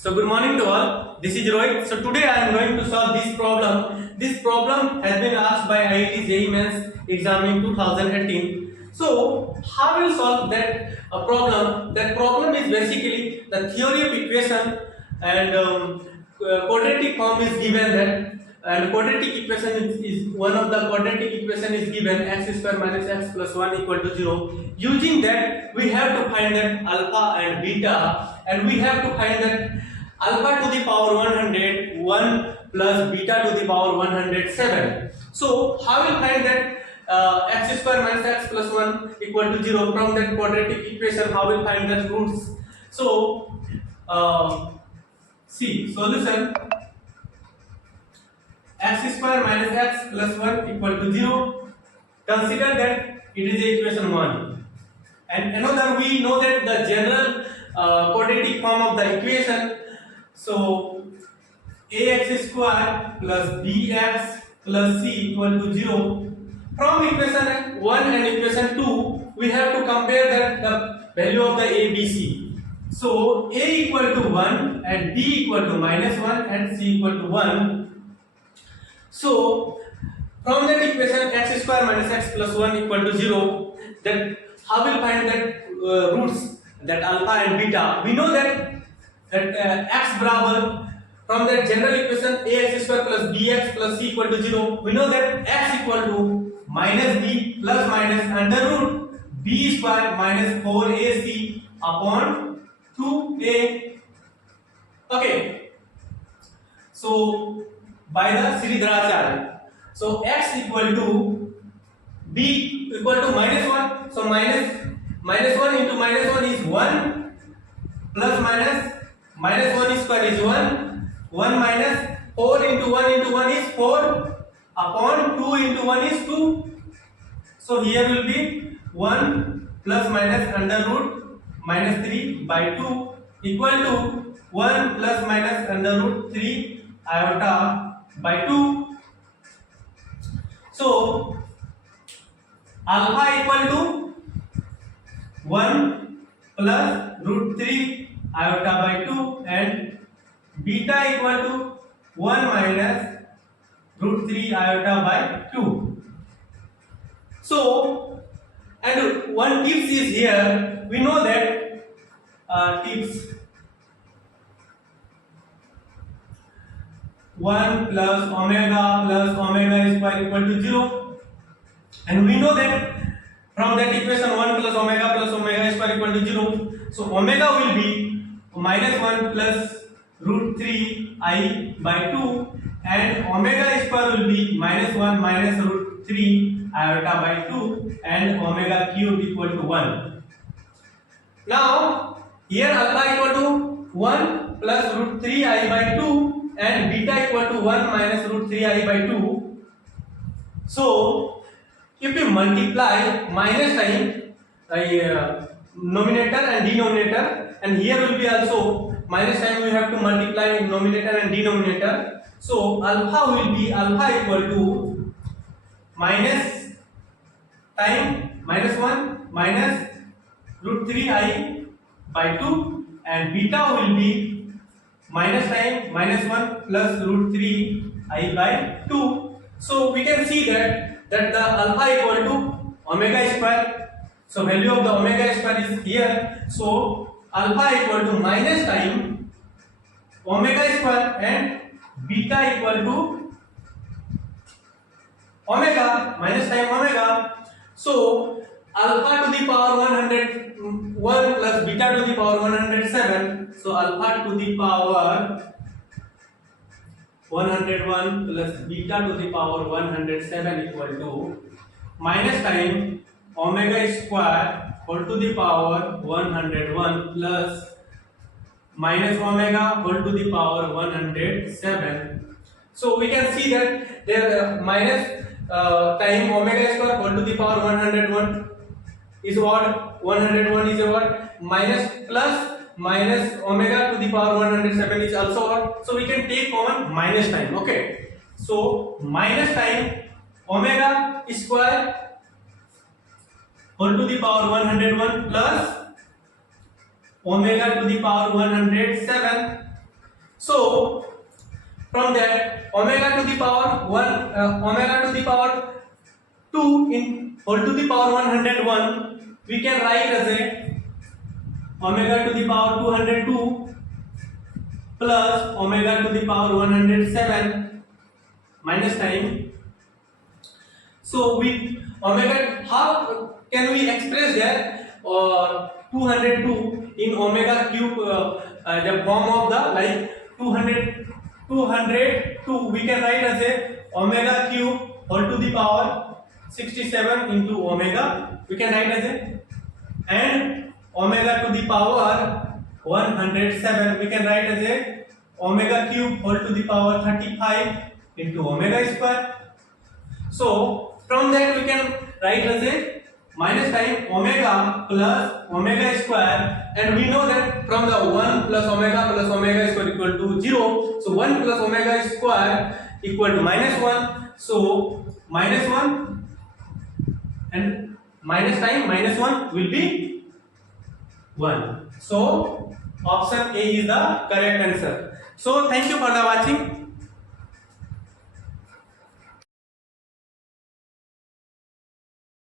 So good morning to all. This is Rohit. So today I am going to solve this problem. This problem has been asked by IIT JEE Mains exam in 2018. So how will solve that problem? That problem is basically the theory of equation and quadratic form is given that, and quadratic equation is one of the quadratic equation is given x square minus x plus 1 equal to 0. Using that we have to find that alpha and beta, and we have to find that alpha to the power 101 plus beta to the power 107. So how will find that x square minus x plus 1 equal to 0 from that quadratic equation? How will find the roots? So see solution: x square minus x plus 1 equal to 0. Consider that it is equation 1. And another, we know that the general quadratic form of the equation. So ax square plus bx plus c equal to 0. From equation 1 and equation 2, we have to compare that the value of the a, b, c. So a equal to 1 and b equal to minus 1 and c equal to 1. So from that equation x square minus x plus 1 equal to 0, then how will find that roots, that alpha and beta? We know that x barabar, from that general equation ax square plus bx plus c equal to 0, we know that x equal to minus b plus minus under root b square minus 4ac upon 2a. Okay, so by the Sridharacharya, so x equal to b equal to minus 1, so minus 1 into minus 1 is 1 plus minus 1 square is 1 minus 4 into 1 is 4 upon 2 into 1 is 2. So here will be 1 plus minus under root minus 3 by 2 equal to 1 plus minus under root 3 iota by 2. So alpha equal to 1 plus root 3 iota by 2 and beta equal to 1 minus root 3 iota by 2. So, and one tips is here. We know that tips 1 plus omega square equal to 0, and we know that from that equation 1 plus omega square equal to 0. So omega will be minus 1 plus root 3 I by 2, and omega square will be minus 1 minus root 3 iota by 2, and omega cube equal to 1. Now here alpha equal to 1 plus root 3 I by 2 and beta equal to 1 minus root 3 I by 2. So if we multiply minus sign numerator and denominator, and here will be also minus sign, we have to multiply numerator and denominator. So alpha will be alpha equal to minus time minus 1 minus root 3 I by 2, and beta will be minus time minus 1 plus root 3 I by 2. So we can see that the alpha equal to omega square. So value of the omega square is here. So alpha equal to minus time omega square and beta equal to omega minus time omega. So alpha to the power 101 plus beta to the power 107. So alpha to the power 101 plus beta to the power 107 equal to minus time omega square whole to the power 101 plus minus omega whole to the power 107. So we can see that there minus time omega square whole to the power 101 is what? 101 is what? Minus plus minus omega to the power 107 is also what? So we can take common minus time. Okay, so minus time omega square whole to the power 101 plus omega to the power 107 So from that omega to the power 1 omega to the power 2 in whole to the power 101 we can write as a omega to the power 202 plus omega to the power 107 minus time. So with omega, how can we express that 202 in omega cube, the form of the like 202 we can write as a omega cube whole to the power 67 into omega we can write as a, and omega to the power 107 we can write as a omega cube whole to the power 35 into omega square. So from that we can write as a minus time omega plus omega square, and we know that from the 1 plus omega square equal to 0. So 1 plus omega square equal to minus 1. So minus 1 and minus time minus 1 will be 1. So option A is the correct answer. So thank you for the watching.